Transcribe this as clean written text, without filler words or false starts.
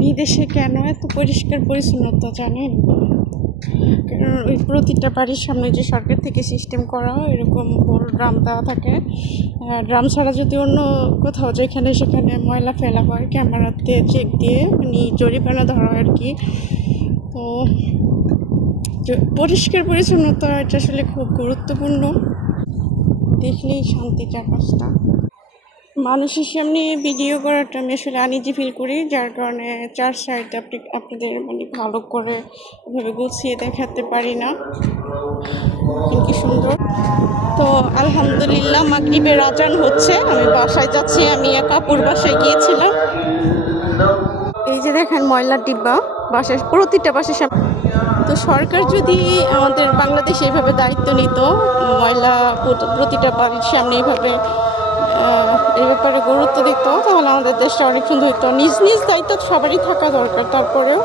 বিদেশে কেন এত পরিষ্কার পরিচ্ছন্নতা জানেন? কারণ ওই প্রতিটা বাড়ির সামনে যে সরকার থেকে সিস্টেম করা হয় এরকম বড় ড্রাম দেওয়া থাকে। ড্রাম ছাড়া যদি অন্য কোথাও যেখানে সেখানে ময়লা ফেলা হয় ক্যামেরাতে চেক দিয়ে জরিমানা ধরা হয় আর কি। তো পরিষ্কার পরিচ্ছন্নতা এটা আসলে খুব গুরুত্বপূর্ণ, দেখলেই শান্তি চারপাশটা। মানুষের সামনে ভিডিও করাটা আমি আসলে আনইজি ফিল করি, যার কারণে চার সাইড আপনাদের ভালো করে এভাবে গুছিয়ে দেখাতে পারি না। কি সুন্দর। তো আলহামদুলিল্লাহ মাগরিবের আজান হচ্ছে, আমি বাসায় যাচ্ছি। আমি কাপুর বাসায় গিয়েছিলাম। এই যে দেখেন ময়লার ডিব্বা বাসায়, প্রতিটা বাসার সামনে। তো সরকার যদি আমাদের বাংলাদেশে এইভাবে দায়িত্ব নিত, ময়লা প্রতিটা বাড়ির সামনে এইভাবে এই ব্যাপারে গুরুত্ব দিত, তাহলে আমাদের দেশটা অনেক সুন্দর হতো। নিজ নিজ দায়িত্ব সবারই থাকা দরকার, তারপরেও